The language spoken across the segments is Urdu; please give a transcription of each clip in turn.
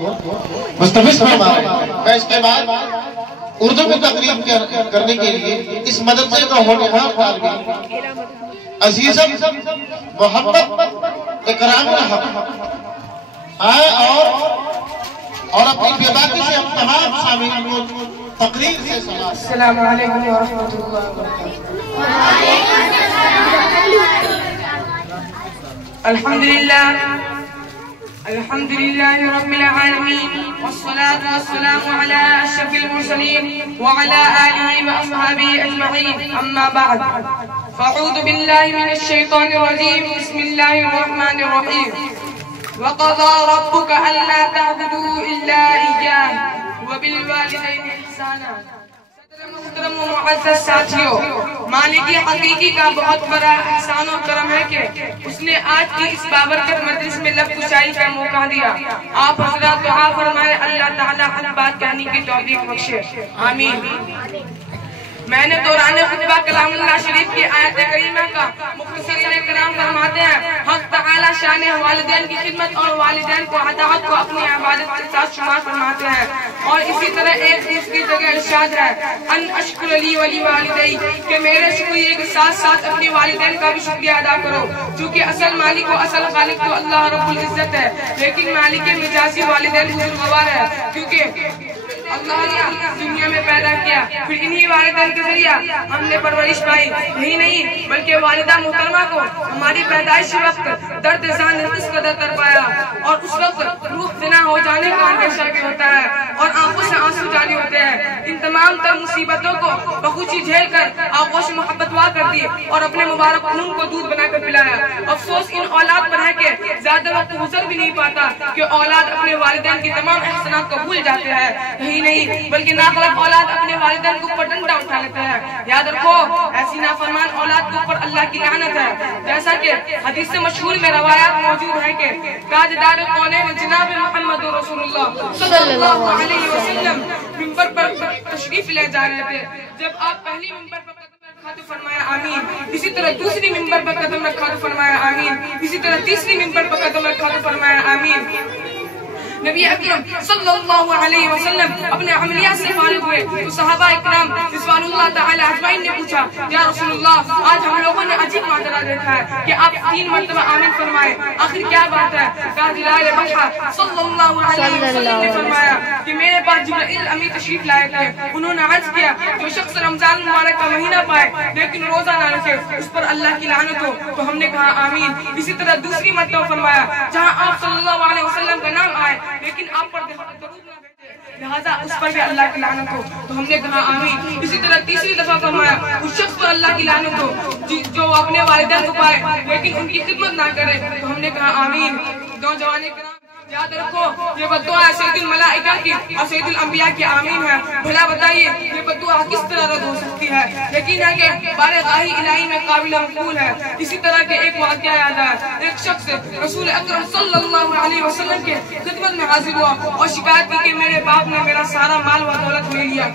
مستفز فرما رہے ہیں۔ میں اس کے بعد اردو میں تقریر کرنے کے لیے اس مدرسے کا ہونہار طالب عزیزت محبت اکرام الحق آئے اور اپنی بیداری سے ہم تمام سامعین کو تقریر سے سلام۔ السلام علیکم ورحمۃ اللہ وبرکاتہ۔ الحمد لله رب العالمين والصلاة والسلام على أشرف المرسلين وعلى آله وأصحابه أجمعين، أما بعد فأعوذ بالله من الشيطان الرجيم، بسم الله الرحمن الرحيم۔ وقضى ربك ألا تعبدوا إلا إياه وبالوالدين إحسانا۔ محترم و معزز ساتھیوں، مالک حقیقی کا بہت بڑا احسان و کرم ہے کہ اس نے آج کی اس بابرکت مجلس میں لب کشائی کا موقع دیا۔ آپ حضرات دعا فرمائے اللہ تعالی حق بات کہنے کی توفیق بخشے، آمین۔ میں نے دوران خطبہ کلام اللہ شریف کی آیت کریمہ کا مختصراً کرام فرماتے ہیں، حق تعالی شان والدین کی خدمت اور والدین کو اطاعت کو اپنی عبادت کے ساتھ شمار فرماتے ہیں، اور اسی طرح ایک دوسری جگہ ارشاد ہے ان اشکر لی ولی والدی، کہ میرے شکریہ کے ساتھ ساتھ اپنی والدین کا بھی شکریہ ادا کرو، چونکہ اصل مالک و اصل خالق تو اللہ رب العزت ہے، لیکن مالک مجازی والدین بزرگوار ہے، کیونکہ اللہ نے دنیا میں پیدا کیا، پھر انہی والدین کے ذریعہ ہم نے پرورش پائی، یہی نہیں بلکہ والدہ محترمہ کو ہماری پیدائش وقت درد زان اس قدر تر پایا، اور اس وقت روح فنا ہو جانے کا اندیشہ بھی ہوتا ہے اور آنکھوں سے آنسو جاری ہوتے ہیں۔ ان تمام تر مصیبتوں کو بخوشی جھیل کر آغوش محبت وا کر دی اور اپنے مبارک خون کو دودھ بنا کر پلایا۔ افسوس ان اولاد پر ہے کہ زیادہ وقت گزر بھی نہیں پاتا کہ اولاد اپنے والدین کی تمام احسانات کو بھول جاتے ہیں، یہی نہیں بلکہ ناخلق اولاد اپنے والدین کو اوپر ڈنڈا اٹھا لیتے ہیں۔ یاد رکھو ایسی نافرمان اولاد کے اوپر اللہ کی لعنت ہے، جیسا کہ حدیث مشہور میں روایات موجود ہے کہ تاجدار کونین جناب محمد رسول اللہ صلی اللہ علیہ وسلم منبر پر تشریف لے جا رہے تھے، جب آپ پہلی منبر پر قدم رکھا تو فرمایا آمین، اسی طرح دوسری منبر پر قدم رکھا تو فرمایا آمین، اسی طرح تیسری منبر پر قدم رکھا تو فرمایا آمین۔ نبی اکرم صلی اللہ علیہ وسلم اپنے عملیات سے فارغ ہوئے تو صحابہ اکرام رضوان اللہ تعالی اجمعین نے پوچھا یا رسول اللہ آج ہم لوگوں نے عجیب معجزہ دیکھا ہے کہ آپ 3 مرتبہ آمین فرمائے، آخر کیا بات ہے؟ کہا جلال بلحہ صلی اللہ علیہ وسلم نے فرمایا کہ میرے پاس جبرائیل امی تشریف لائے تھے، انہوں نے عرض کیا جو شخص رمضان مبارک کا مہینہ پائے لیکن روزہ نہ رکھے اس پر اللہ کی لعنت ہو، تو ہم نے کہا آمین۔ اسی طرح دوسری مرتبہ فرمایا جہاں آپ صلی اللہ علیہ وسلم کا نام آئے لیکن آپ پر درود نہ بھیجے لہذا اس پر بھی اللہ کی لعنت ہو، تو ہم نے کہا آمین۔ اسی طرح تیسری دفعہ فرمایا اس شخص پر اللہ کی لعنت ہو جو اپنے والدین کو پائے لیکن ان کی خدمت نہ کرے، تو ہم نے کہا آمین۔ نوجوان کرام یاد رکھو یہ بددعا ہے سید الملائکہ کی اور سید الانبیاء کی آمین ہے، بھلا بتائیے یہ بددعا کس طرح رد ہو سکتی ہے؟ یقین ہے کہ بارگاہ الہی میں قابل مقبول ہے۔ اسی طرح کے ایک واقعہ یاد ہے، ایک شخص رسول اکرم صلی اللہ علیہ وسلم کے خدمت میں حاضر ہوا اور شکایت کی کہ میرے باپ نے میرا سارا مال و دولت لے لیا۔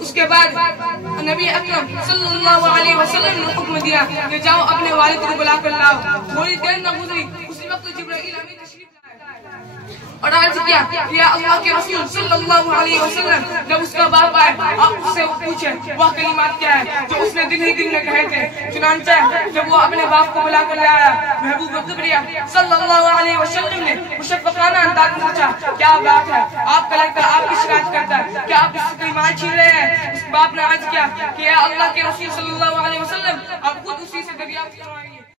اس کے بعد نبی اکرم صلی اللہ علیہ وسلم نے حکم دیا کہ جاؤ اپنے والد کو بلا کر لاؤ۔ تھوڑی دیر نہ گزری اسی وقت جبرائیل امین تشریف اور عرض کیا یا اللہ کے رسول صلی اللہ علیہ وسلم جب اس کا باپ آئے آپ اس سے پوچھیں وہ کلمات کیا ہے جو اس نے دن ہی دن میں کہے تھے۔ چنانچہ جب وہ اپنے باپ کو بلا کر لایا محبوب کبریا صلی اللہ علیہ وسلم نے مشفقانہ انداز میں پوچھا کیا بات ہے؟ آپ کا لڑکا آپ کی شکایت کرتا ہے، کیا آپ اس سے مال چھین رہے ہیں؟ اس باپ نے عرض کیا کہ یا اللہ کے رسول صلی اللہ علیہ وسلم آپ خود اسی سے دریافت فرمائیے۔